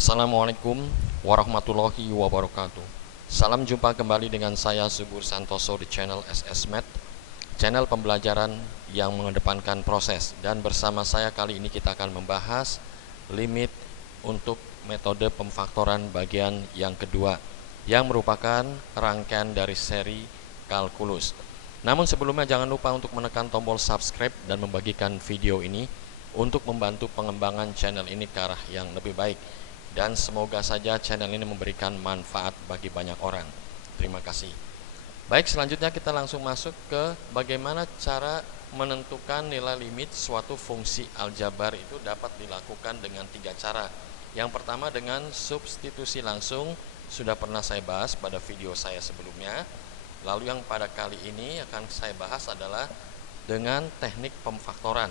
Assalamualaikum warahmatullahi wabarakatuh. Salam jumpa kembali dengan saya Subur Santoso di channel SSMath, channel pembelajaran yang mengedepankan proses. Dan bersama saya kali ini kita akan membahas limit untuk metode pemfaktoran bagian yang kedua, yang merupakan rangkaian dari seri kalkulus. Namun sebelumnya jangan lupa untuk menekan tombol subscribe dan membagikan video ini untuk membantu pengembangan channel ini ke arah yang lebih baik. Dan semoga saja channel ini memberikan manfaat bagi banyak orang. Terima kasih. Baik, selanjutnya kita langsung masuk ke bagaimana cara menentukan nilai limit suatu fungsi aljabar. Itu dapat dilakukan dengan 3 cara. Yang pertama dengan substitusi langsung, sudah pernah saya bahas pada video saya sebelumnya. Lalu yang pada kali ini akan saya bahas adalah dengan teknik pemfaktoran.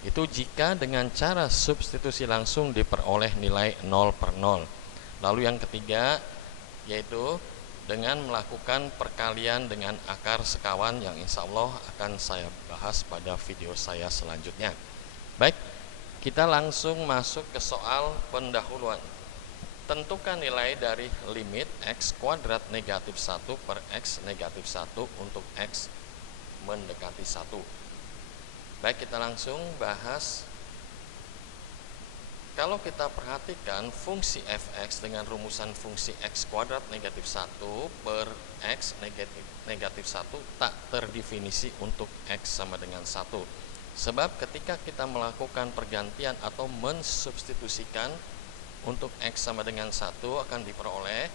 Itu jika dengan cara substitusi langsung diperoleh nilai 0/0. Lalu yang ketiga yaitu dengan melakukan perkalian dengan akar sekawan, yang insya Allah akan saya bahas pada video saya selanjutnya. Baik, kita langsung masuk ke soal pendahuluan. Tentukan nilai dari limit x kuadrat negatif 1 per x negatif 1 untuk x mendekati 1. Baik, kita langsung bahas. Kalau kita perhatikan fungsi fx dengan rumusan fungsi x kuadrat negatif 1 per x negatif 1 tak terdefinisi untuk x sama dengan 1. Sebab ketika kita melakukan pergantian atau mensubstitusikan untuk x sama dengan 1 akan diperoleh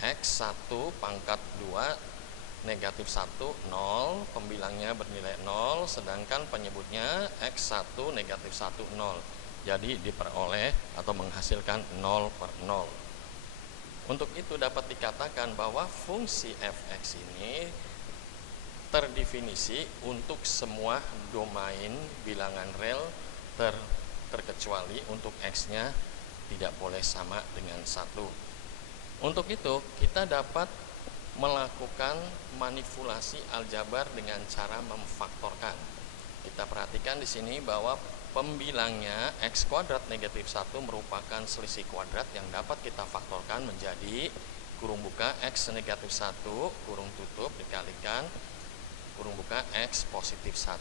x1 pangkat 2 negatif 1, 0, pembilangnya bernilai 0, sedangkan penyebutnya x1 negatif 1, 0. Jadi diperoleh atau menghasilkan 0/0. Untuk itu dapat dikatakan bahwa fungsi fx ini terdefinisi untuk semua domain bilangan real terkecuali untuk x-nya tidak boleh sama dengan 1. Untuk itu kita dapat melakukan manipulasi aljabar dengan cara memfaktorkan. Kita perhatikan di sini bahwa pembilangnya x kuadrat negatif 1 merupakan selisih kuadrat yang dapat kita faktorkan menjadi kurung buka x negatif 1 kurung tutup dikalikan kurung buka x positif 1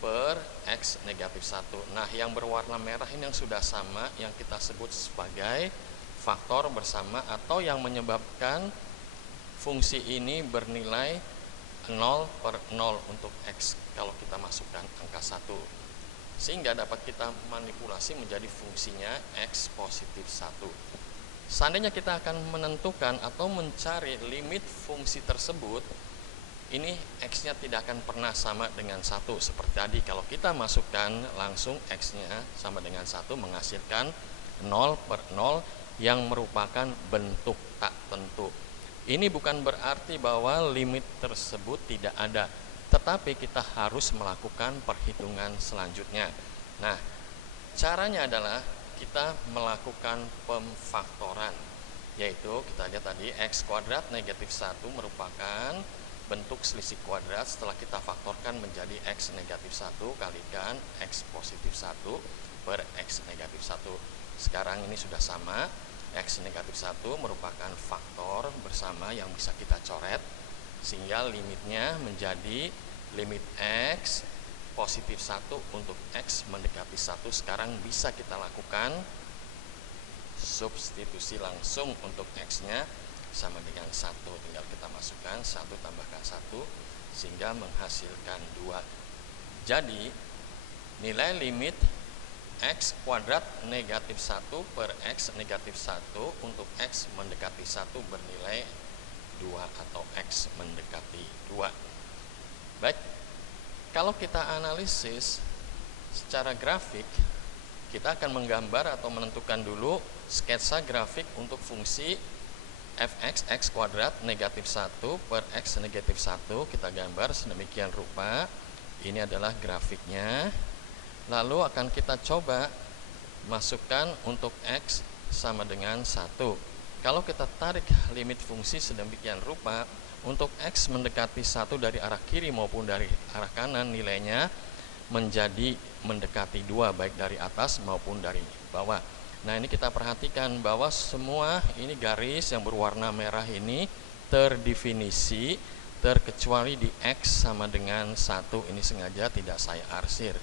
per x negatif 1. Nah, yang berwarna merah ini yang sudah sama, yang kita sebut sebagai faktor bersama atau yang menyebabkan fungsi ini bernilai 0/0 untuk x kalau kita masukkan angka 1. Sehingga dapat kita manipulasi menjadi fungsinya x positif 1. Seandainya kita akan menentukan atau mencari limit fungsi tersebut, ini x-nya tidak akan pernah sama dengan 1. Seperti tadi, kalau kita masukkan langsung x-nya sama dengan 1 menghasilkan 0/0 yang merupakan bentuk tak tentu. Ini bukan berarti bahwa limit tersebut tidak ada, tetapi kita harus melakukan perhitungan selanjutnya. Nah, caranya adalah kita melakukan pemfaktoran, yaitu kita lihat tadi x kuadrat negatif 1 merupakan bentuk selisih kuadrat setelah kita faktorkan menjadi x negatif 1 kalikan x positif 1 per x negatif 1. Sekarang ini sudah sama. X negatif 1 merupakan faktor bersama yang bisa kita coret, sehingga limitnya menjadi limit x positif 1 untuk x mendekati 1. Sekarang bisa kita lakukan substitusi langsung untuk x-nya sama dengan 1. Tinggal kita masukkan 1 tambahkan 1 sehingga menghasilkan 2. Jadi nilai limit x kuadrat negatif 1 per x negatif 1 untuk x mendekati 1 bernilai 2 atau x mendekati 2. Baik, kalau kita analisis secara grafik, kita akan menggambar atau menentukan dulu sketsa grafik untuk fungsi fx x kuadrat negatif 1 per x negatif 1. Kita gambar sedemikian rupa. Ini adalah grafiknya. Lalu akan kita coba masukkan untuk x sama dengan 1. Kalau kita tarik limit fungsi sedemikian rupa, untuk x mendekati 1 dari arah kiri maupun dari arah kanan, nilainya menjadi mendekati 2 baik dari atas maupun dari bawah. Nah, ini kita perhatikan bahwa semua ini garis yang berwarna merah ini terdefinisi, terkecuali di X sama dengan 1. Ini sengaja tidak saya arsir.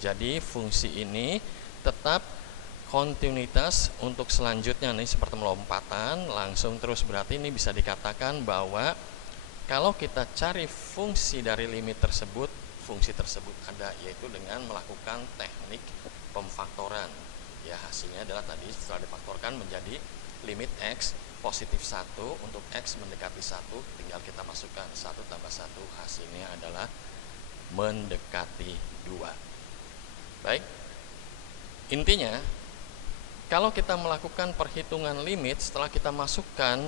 Jadi fungsi ini tetap kontinuitas untuk selanjutnya, nih seperti lompatan langsung terus. Berarti ini bisa dikatakan bahwa kalau kita cari fungsi dari limit tersebut, fungsi tersebut ada, yaitu dengan melakukan teknik pemfaktoran. Ya, hasilnya adalah tadi setelah difaktorkan menjadi limit X positif 1 untuk X mendekati 1, tinggal kita masukkan 1 tambah 1, hasilnya adalah mendekati 2. Baik, intinya kalau kita melakukan perhitungan limit setelah kita masukkan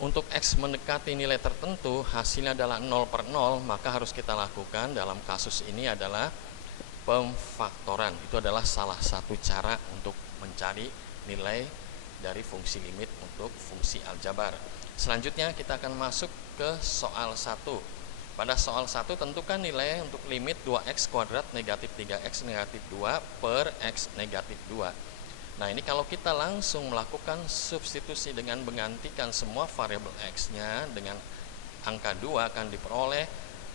untuk X mendekati nilai tertentu, hasilnya adalah 0/0, maka harus kita lakukan dalam kasus ini adalah pemfaktoran. Itu adalah salah satu cara untuk mencari nilai dari fungsi limit untuk fungsi aljabar. Selanjutnya kita akan masuk ke soal 1. Pada soal 1 tentukan nilai untuk limit 2x kuadrat negatif 3x negatif 2 per x negatif 2. Nah, ini kalau kita langsung melakukan substitusi dengan menggantikan semua variabel x-nya dengan angka 2 akan diperoleh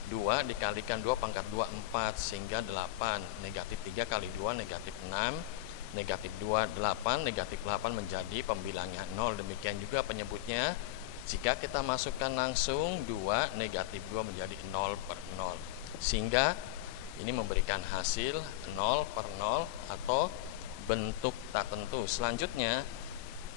2 dikalikan 2 pangkat 2 4 sehingga 8, negatif 3 kali 2 negatif 6, negatif 2 8, negatif 8 menjadi pembilangnya 0. Demikian juga penyebutnya, jika kita masukkan langsung 2 negatif 2 menjadi 0/0, sehingga ini memberikan hasil 0/0 atau bentuk tak tentu. Selanjutnya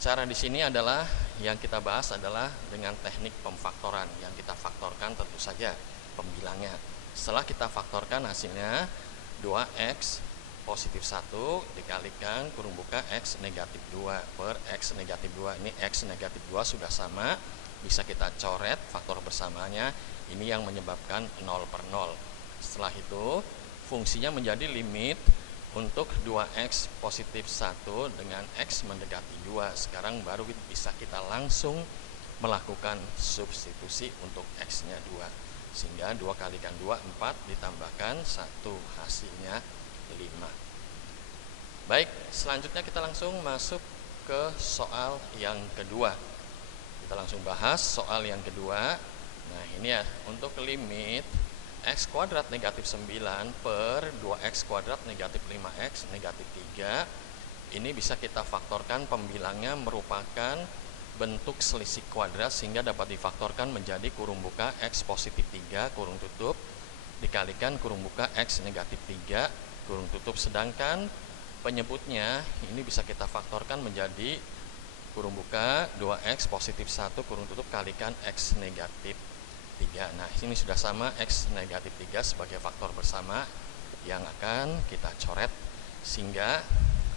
cara di sini adalah yang kita bahas adalah dengan teknik pemfaktoran. Yang kita faktorkan tentu saja pembilangnya. Setelah kita faktorkan hasilnya 2x positif 1 dikalikan kurung buka x negatif 2 per x negatif 2. Ini x negatif 2 sudah sama, bisa kita coret faktor bersamanya. Ini yang menyebabkan 0/0. Setelah itu fungsinya menjadi limit untuk 2x positif 1 dengan x mendekati 2. Sekarang baru bisa kita langsung melakukan substitusi untuk x-nya 2. Sehingga 2 kalikan 2, 4 ditambahkan 1, hasilnya 5. Baik, selanjutnya kita langsung masuk ke soal yang kedua. Kita langsung bahas soal yang kedua. Nah, ini ya, untuk limit x kuadrat negatif 9 per 2x kuadrat negatif 5x negatif 3. Ini bisa kita faktorkan, pembilangnya merupakan bentuk selisih kuadrat sehingga dapat difaktorkan menjadi kurung buka x positif 3 kurung tutup dikalikan kurung buka x negatif 3 kurung tutup. Sedangkan penyebutnya ini bisa kita faktorkan menjadi kurung buka 2x positif 1 kurung tutup kalikan x negatif 3. Nah, ini sudah sama, x negatif 3 sebagai faktor bersama yang akan kita coret sehingga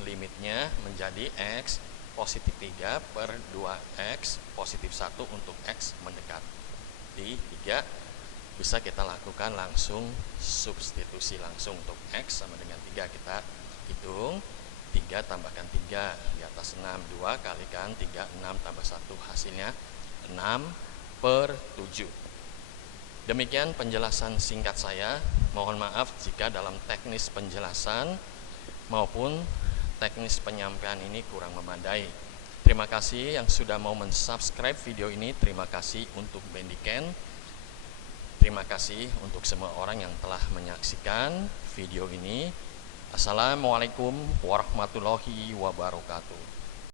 limitnya menjadi x positif 3 per 2x positif 1 untuk x mendekati 3. Bisa kita lakukan langsung substitusi langsung untuk x sama dengan 3. Kita hitung 3 tambahkan 3 di atas 6, 2 kalikan 3, 6 tambah 1, hasilnya 6/7. Demikian penjelasan singkat saya. Mohon maaf jika dalam teknis penjelasan maupun teknis penyampaian ini kurang memadai. Terima kasih yang sudah mau mensubscribe video ini. Terima kasih untuk Bendiken. Terima kasih untuk semua orang yang telah menyaksikan video ini. Assalamualaikum warahmatullahi wabarakatuh.